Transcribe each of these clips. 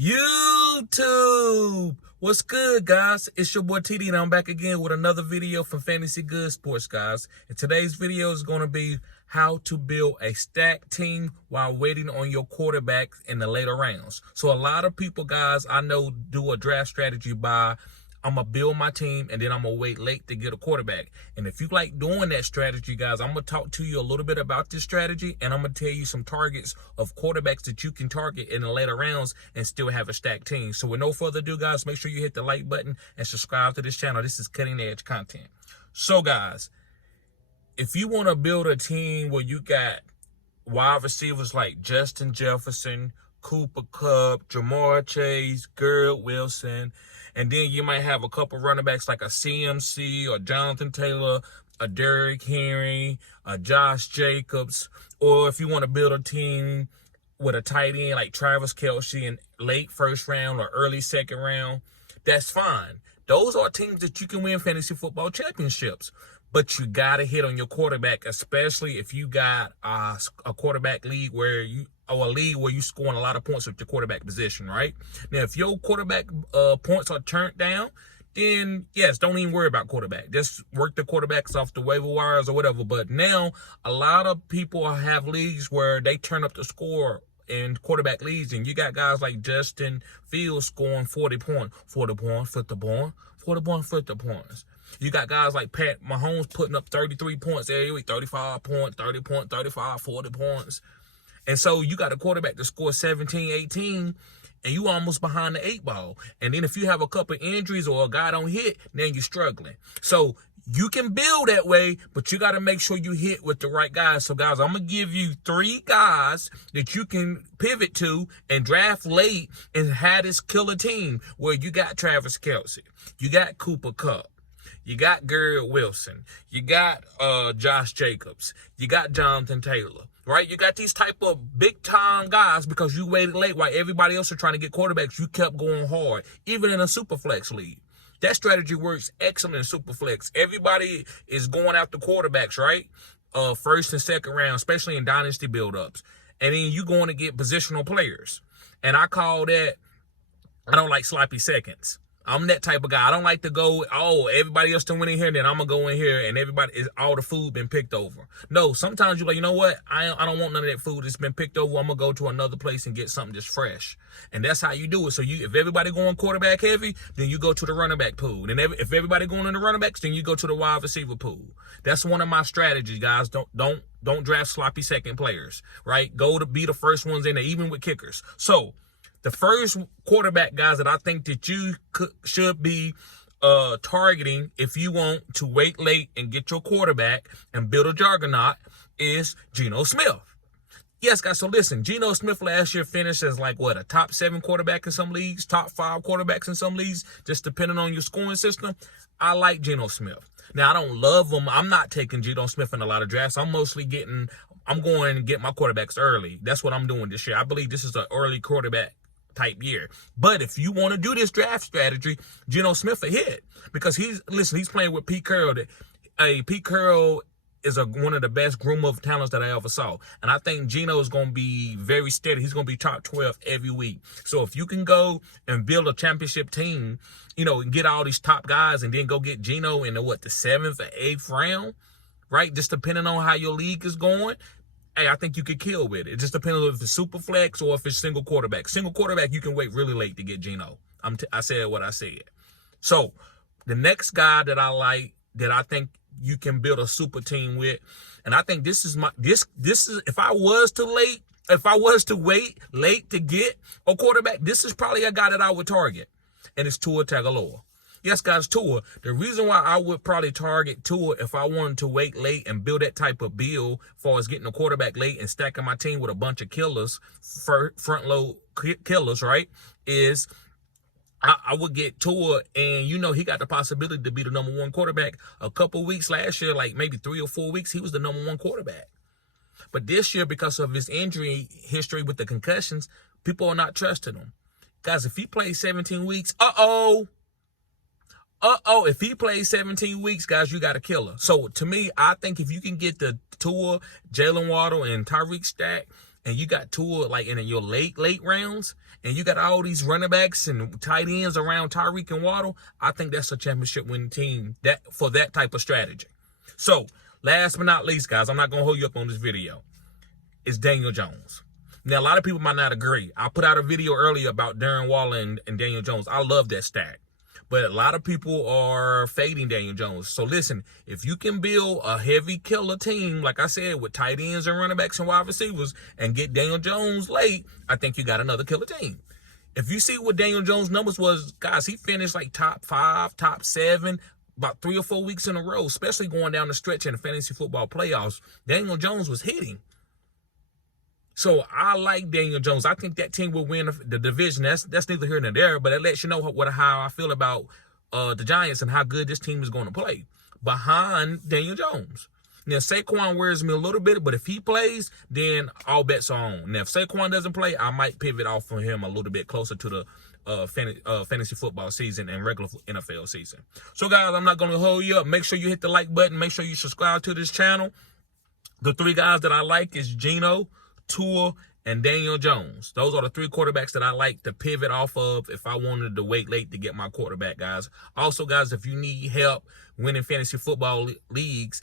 YouTube, what's good, guys? It's your boy TD, and I'm back again with another video from Fantasy Good Sports, guys. And today's video is going to be how to build a stacked team while waiting on your quarterback in the later rounds. So a lot of people, guys, I know do a draft strategy by I'm going to build my team, and then I'm going to wait late to get a quarterback. And if you like doing that strategy, guys, I'm going to talk to you a little bit about this strategy, and I'm going to tell you some targets of quarterbacks that you can target in the later rounds and still have a stacked team. So with no further ado, guys, make sure you hit the like button and subscribe to this channel. This is cutting edge content. So, guys, if you want to build a team where you got wide receivers like Justin Jefferson, Cooper Kupp, Jamar Chase, Garrett Wilson, and then you might have a couple running backs like a CMC or Jonathan Taylor, a Derrick Henry, a Josh Jacobs, or if you want to build a team with a tight end like Travis Kelce in late first round or early second round, that's fine. Those are teams that you can win fantasy football championships. But you got to hit on your quarterback, especially if you got a quarterback league where you a league where you scoring a lot of points with your quarterback position, right? Now, if your quarterback points are turned down, then yes, don't even worry about quarterback. Just work the quarterbacks off the waiver wires or whatever. But now a lot of people have leagues where they turn up the score in quarterback leagues, and you got guys like Justin Fields scoring 40 points, 50 points. You got guys like Pat Mahomes putting up 33 points every week, 35 points, 30 points, 35, 40 points. And so you got a quarterback to score 17, 18, and you almost behind the 8 ball. And then if you have a couple injuries or a guy don't hit, then you're struggling. So you can build that way, but you got to make sure you hit with the right guys. So, guys, I'm going to give you 3 guys that you can pivot to and draft late and have this killer team where you got Travis Kelce, you got Cooper Kupp, you got Garrett Wilson, you got Josh Jacobs, you got Jonathan Taylor, right? You got these type of big-time guys because you waited late while everybody else are trying to get quarterbacks. You kept going hard, even in a Superflex league. That strategy works excellent in Superflex. Everybody is going after quarterbacks, right? First and second round, especially in dynasty build-ups. And then you're going to get positional players. And I call that, I don't like sloppy seconds. I'm that type of guy. I don't like to go, oh, everybody else done went in here, then I'm going to go in here and all the food been picked over. No, sometimes you're like, you know what? I don't want none of that food that's been picked over. I'm going to go to another place and get something just fresh. And that's how you do it. So if everybody going quarterback heavy, then you go to the running back pool. And if everybody going in the running backs, then you go to the wide receiver pool. That's one of my strategies, guys. Don't draft sloppy second players, right? Go to be the first ones in there, even with kickers. So the first quarterback, guys, that I think that you should be targeting if you want to wait late and get your quarterback and build a juggernaut is Geno Smith. Yes, guys, so listen, Geno Smith last year finished as like, what, a top 7 quarterback in some leagues, top 5 quarterbacks in some leagues, just depending on your scoring system. I like Geno Smith. Now, I don't love him. I'm not taking Geno Smith in a lot of drafts. I'm going to get my quarterbacks early. That's what I'm doing this year. I believe this is an early quarterback type year. But if you want to do this draft strategy, Geno Smith a hit because he's playing with Pete Carroll. Pete Carroll is one of the best groom of talents that I ever saw. And I think Geno is going to be very steady. He's going to be top 12 every week. So if you can go and build a championship team, and get all these top guys and then go get Geno in the 7th or 8th round, right? Just depending on how your league is going, hey, I think you could kill with it. It just depends on if it's super flex or if it's single quarterback. Single quarterback, you can wait really late to get Geno. I said what I said. So the next guy that I like, that I think you can build a super team with, and I think this is if I was to wait late to get a quarterback, this is probably a guy that I would target, and it's Tua Tagovailoa. Yes, guys, Tua. The reason why I would probably target Tua if I wanted to wait late and build that type of build as far as getting a quarterback late and stacking my team with a bunch of killers, front load killers, right, is I would get Tua, and he got the possibility to be the number 1 quarterback. A couple weeks last year, like maybe 3 or 4 weeks, he was the number 1 quarterback. But this year, because of his injury history with the concussions, people are not trusting him. Guys, if he plays 17 weeks, if he plays 17 weeks, guys, you got a killer. So, to me, I think if you can get the Tua, Jalen Waddle, and Tyreek Stack, and you got Tua like in your late rounds, and you got all these running backs and tight ends around Tyreek and Waddle, I think that's a championship winning team for that type of strategy. So, last but not least, guys, I'm not going to hold you up on this video. It's Daniel Jones. Now, a lot of people might not agree. I put out a video earlier about Darren Waller and Daniel Jones. I love that stack. But a lot of people are fading Daniel Jones. So listen, if you can build a heavy killer team, like I said, with tight ends and running backs and wide receivers, and get Daniel Jones late, I think you got another killer team. If you see what Daniel Jones' numbers was, guys, he finished like top 5, top 7, about 3 or 4 weeks in a row, especially going down the stretch in the fantasy football playoffs. Daniel Jones was hitting. So I like Daniel Jones. I think that team will win the division. That's neither here nor there, but it lets you know how I feel about the Giants and how good this team is going to play behind Daniel Jones. Now, Saquon worries me a little bit, but if he plays, then all bets are on. Now, if Saquon doesn't play, I might pivot off from him a little bit closer to the fantasy football season and regular NFL season. So, guys, I'm not going to hold you up. Make sure you hit the like button. Make sure you subscribe to this channel. The 3 guys that I like is Geno, Tua, and Daniel Jones. Those are the 3 quarterbacks that I like to pivot off of if I wanted to wait late to get my quarterback, guys. Also, guys, if you need help winning fantasy football leagues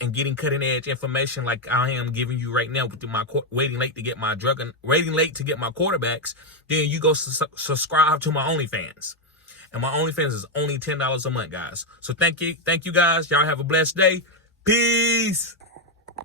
and getting cutting edge information like I am giving you right now with my waiting late to get my quarterbacks, then you go subscribe to my OnlyFans. And my OnlyFans is only $10 a month, guys. So thank you guys. Y'all have a blessed day. Peace.